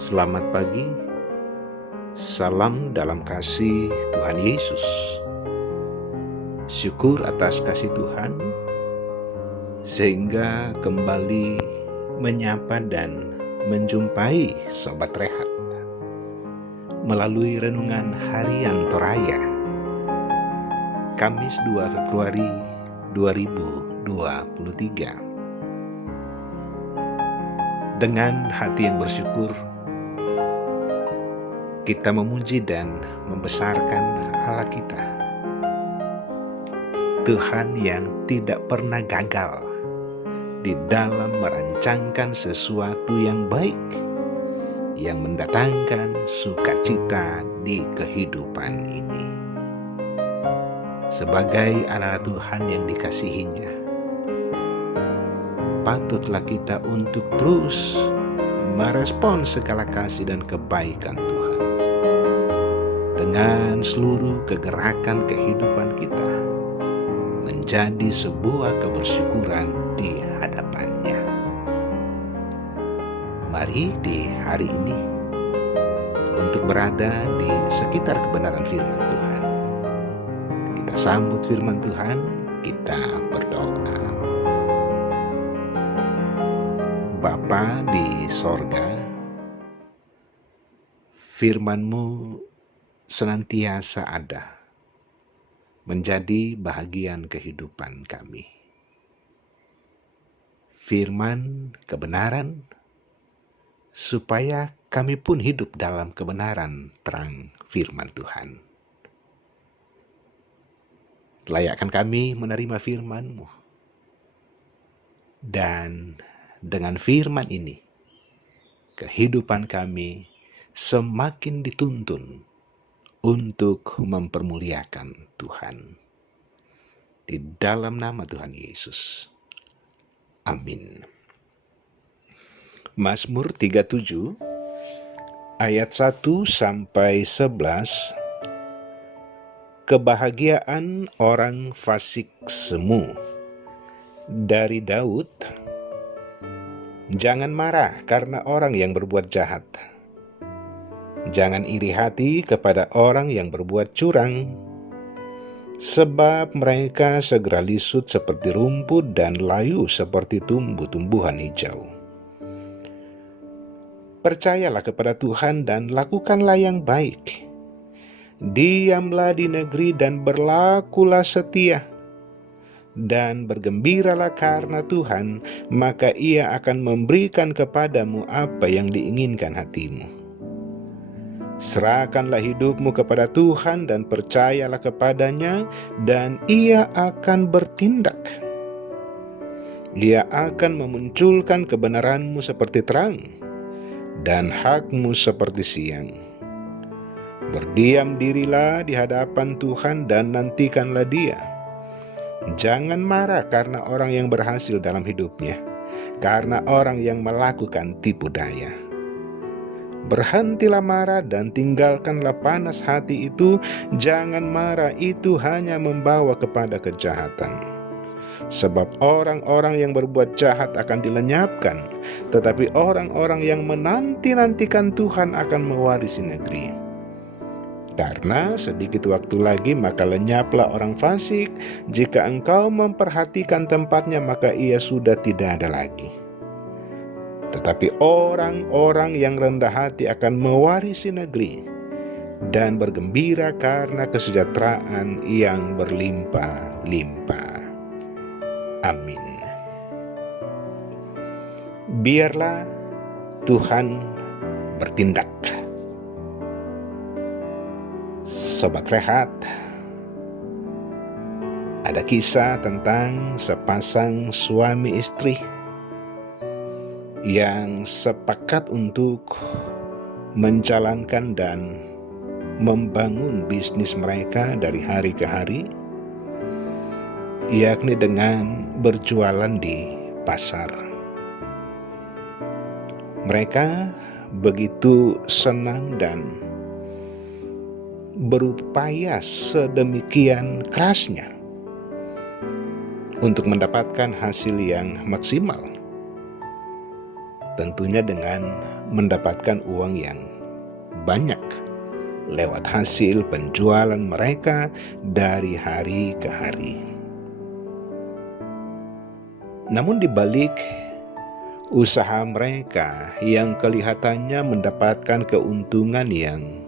Selamat pagi, salam dalam kasih Tuhan Yesus. Syukur atas kasih Tuhan, sehingga kembali menyapa dan menjumpai Sobat Rehat melalui renungan harian Toraya, Kamis 2 Februari 2023. Dengan hati yang bersyukur, kita memuji dan membesarkan Allah kita, Tuhan yang tidak pernah gagal di dalam merancangkan sesuatu yang baik, yang mendatangkan sukacita di kehidupan ini. Sebagai anak Tuhan yang dikasihinya, patutlah kita untuk terus merespon segala kasih dan kebaikan Tuhan dengan seluruh kegerakan kehidupan kita menjadi sebuah kebersyukuran di hadapannya. Mari di hari ini untuk berada di sekitar kebenaran firman Tuhan. Kita sambut firman Tuhan, kita berdoa. Bapa di sorga, firman-Mu senantiasa ada, menjadi bahagian kehidupan kami. Firman kebenaran, supaya kami pun hidup dalam kebenaran terang firman Tuhan. Layakkan kami menerima firman-Mu, dan dengan firman ini, kehidupan kami semakin dituntun untuk mempermuliakan Tuhan. Di dalam nama Tuhan Yesus. Amin. Mazmur 37 ayat 1 sampai 11. Kebahagiaan orang fasik semu. Dari Daud. Jangan marah karena orang yang berbuat jahat. Jangan iri hati kepada orang yang berbuat curang, sebab mereka segera lisut seperti rumput dan layu seperti tumbuh-tumbuhan hijau. Percayalah kepada Tuhan dan lakukanlah yang baik. Diamlah di negeri dan berlakulah setia. Dan bergembiralah karena Tuhan, maka Ia akan memberikan kepadamu apa yang diinginkan hatimu. Serahkanlah hidupmu kepada Tuhan dan percayalah kepadanya, dan Ia akan bertindak. Ia akan memunculkan kebenaranmu seperti terang, dan hakmu seperti siang. Berdiam dirilah di hadapan Tuhan dan nantikanlah Dia. Jangan marah karena orang yang berhasil dalam hidupnya, karena orang yang melakukan tipu daya. Berhentilah marah dan tinggalkanlah panas hati itu. Jangan marah, itu hanya membawa kepada kejahatan. Sebab orang-orang yang berbuat jahat akan dilenyapkan, tetapi orang-orang yang menanti-nantikan Tuhan akan mewarisi negeri. Karena sedikit waktu lagi maka lenyaplah orang fasik. Jika engkau memperhatikan tempatnya, maka ia sudah tidak ada lagi. Tetapi orang-orang yang rendah hati akan mewarisi negeri dan bergembira karena kesejahteraan yang berlimpah-limpah. Amin. Biarlah Tuhan bertindak. Sobat Rehat, ada kisah tentang sepasang suami istri yang sepakat untuk menjalankan dan membangun bisnis mereka dari hari ke hari, yakni dengan berjualan di pasar. Mereka begitu senang dan berupaya sedemikian kerasnya untuk mendapatkan hasil yang maksimal. tentunya dengan mendapatkan uang yang banyak lewat hasil penjualan mereka dari hari ke hari. Namun di balik usaha mereka yang kelihatannya mendapatkan keuntungan yang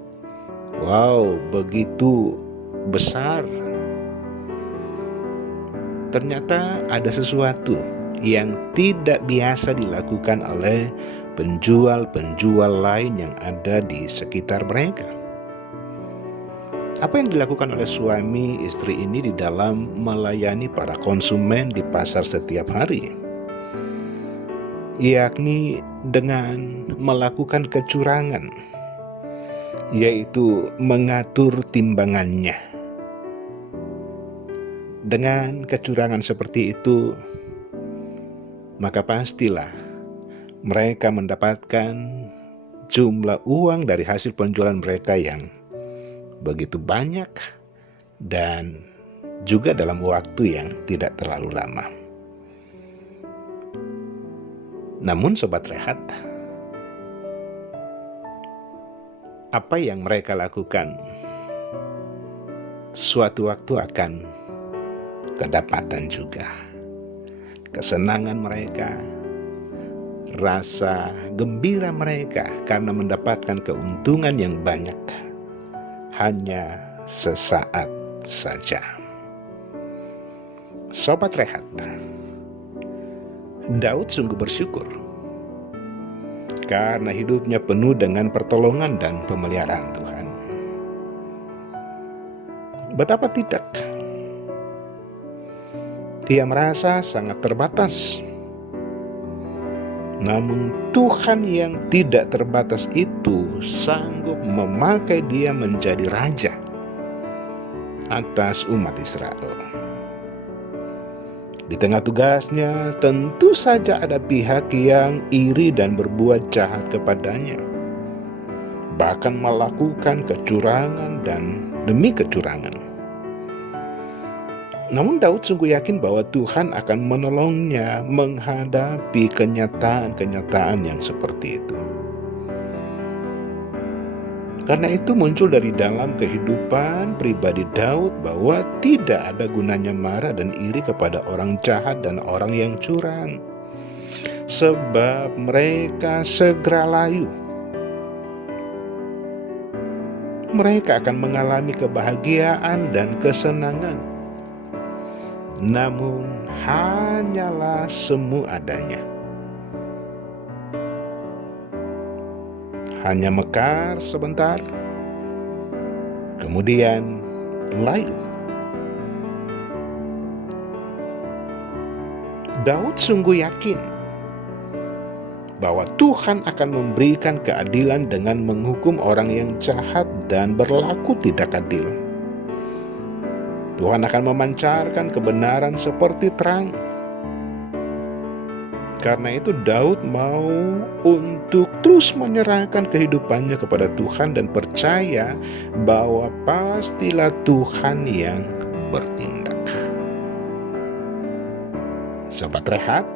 begitu besar, ternyata ada sesuatu yang tidak biasa dilakukan oleh penjual-penjual lain yang ada di sekitar mereka. Apa yang dilakukan oleh suami istri ini di dalam melayani para konsumen di pasar setiap hari? Yakni dengan melakukan kecurangan, yaitu mengatur timbangannya. Dengan kecurangan seperti itu, maka pastilah mereka mendapatkan jumlah uang dari hasil penjualan mereka yang begitu banyak dan juga dalam waktu yang tidak terlalu lama. Namun sobat rehat, apa yang mereka lakukan suatu waktu akan kedapatan juga. Kesenangan mereka, rasa gembira mereka karena mendapatkan keuntungan yang banyak hanya sesaat saja. Sobat rehat, Daud sungguh bersyukur karena hidupnya penuh dengan pertolongan dan pemeliharaan Tuhan. Betapa tidak, dia merasa sangat terbatas. Namun Tuhan yang tidak terbatas itu sanggup memakai dia menjadi raja atas umat Israel. Di tengah tugasnya tentu saja ada pihak yang iri dan berbuat jahat kepadanya, bahkan melakukan kecurangan dan demi kecurangan. Namun Daud sungguh yakin bahwa Tuhan akan menolongnya menghadapi kenyataan-kenyataan yang seperti itu. Karena itu muncul dari dalam kehidupan pribadi Daud bahwa tidak ada gunanya marah dan iri kepada orang jahat dan orang yang curang, sebab mereka segera layu. Mereka akan mengalami kebahagiaan dan kesenangan, namun hanyalah semu adanya. Hanya mekar sebentar, kemudian layu. Daud sungguh yakin bahwa Tuhan akan memberikan keadilan dengan menghukum orang yang jahat dan berlaku tidak adil. Tuhan akan memancarkan kebenaran seperti terang. Karena itu Daud mau untuk terus menyerahkan kehidupannya kepada Tuhan dan percaya bahwa pastilah Tuhan yang bertindak. Sobat rehat,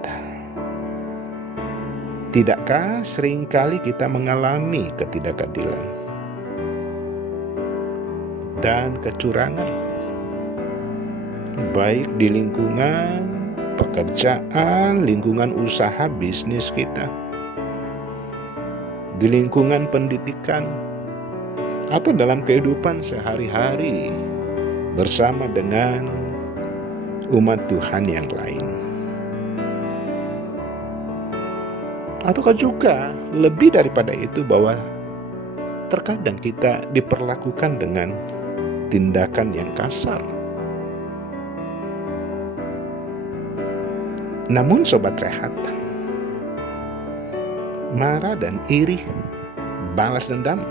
tidakkah seringkali kita mengalami ketidakadilan dan kecurangan, baik di lingkungan pekerjaan, lingkungan usaha bisnis kita, di lingkungan pendidikan, atau dalam kehidupan sehari-hari bersama dengan umat Tuhan yang lain? Ataukah juga lebih daripada itu bahwa terkadang kita diperlakukan dengan tindakan yang kasar? Namun sobat rehat, marah dan iri, balas dendam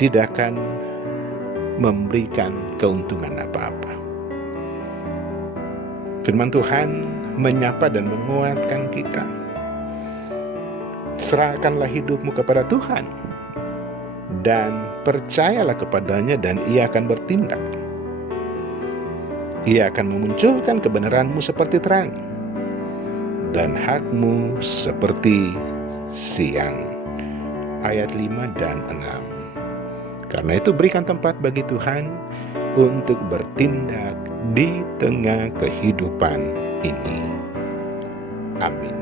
tidak akan memberikan keuntungan apa-apa. Firman Tuhan menyapa dan menguatkan kita. Serahkanlah hidupmu kepada Tuhan dan percayalah kepadanya, dan Ia akan bertindak. Ia akan memunculkan kebenaranmu seperti terang, dan hakmu seperti siang. Ayat 5 dan 6. Karena itu berikan tempat bagi Tuhan untuk bertindak di tengah kehidupan ini. Amin.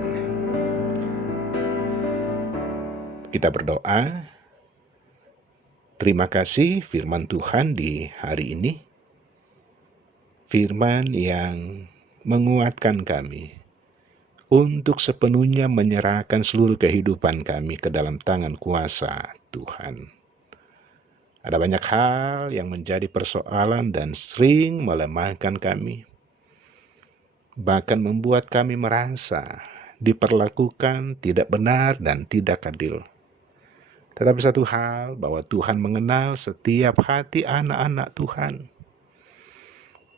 Kita berdoa. Terima kasih firman Tuhan di hari ini. Firman yang menguatkan kami untuk sepenuhnya menyerahkan seluruh kehidupan kami ke dalam tangan kuasa Tuhan. Ada banyak hal yang menjadi persoalan dan sering melemahkan kami, bahkan membuat kami merasa diperlakukan tidak benar dan tidak adil. Tetapi satu hal, bahwa Tuhan mengenal setiap hati anak-anak Tuhan.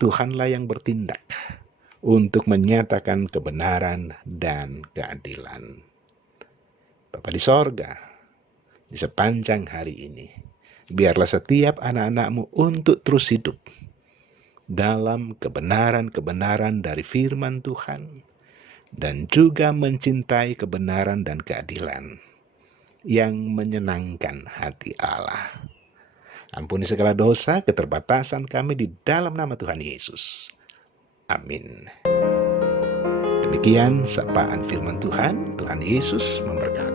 Tuhanlah yang bertindak untuk menyatakan kebenaran dan keadilan. Bapa di sorga, di sepanjang hari ini, biarlah setiap anak-anak-Mu untuk terus hidup dalam kebenaran-kebenaran dari firman Tuhan, dan juga mencintai kebenaran dan keadilan yang menyenangkan hati Allah. Ampuni segala dosa, keterbatasan kami di dalam nama Tuhan Yesus. Amin. Demikian sapaan firman Tuhan. Tuhan Yesus memberkati.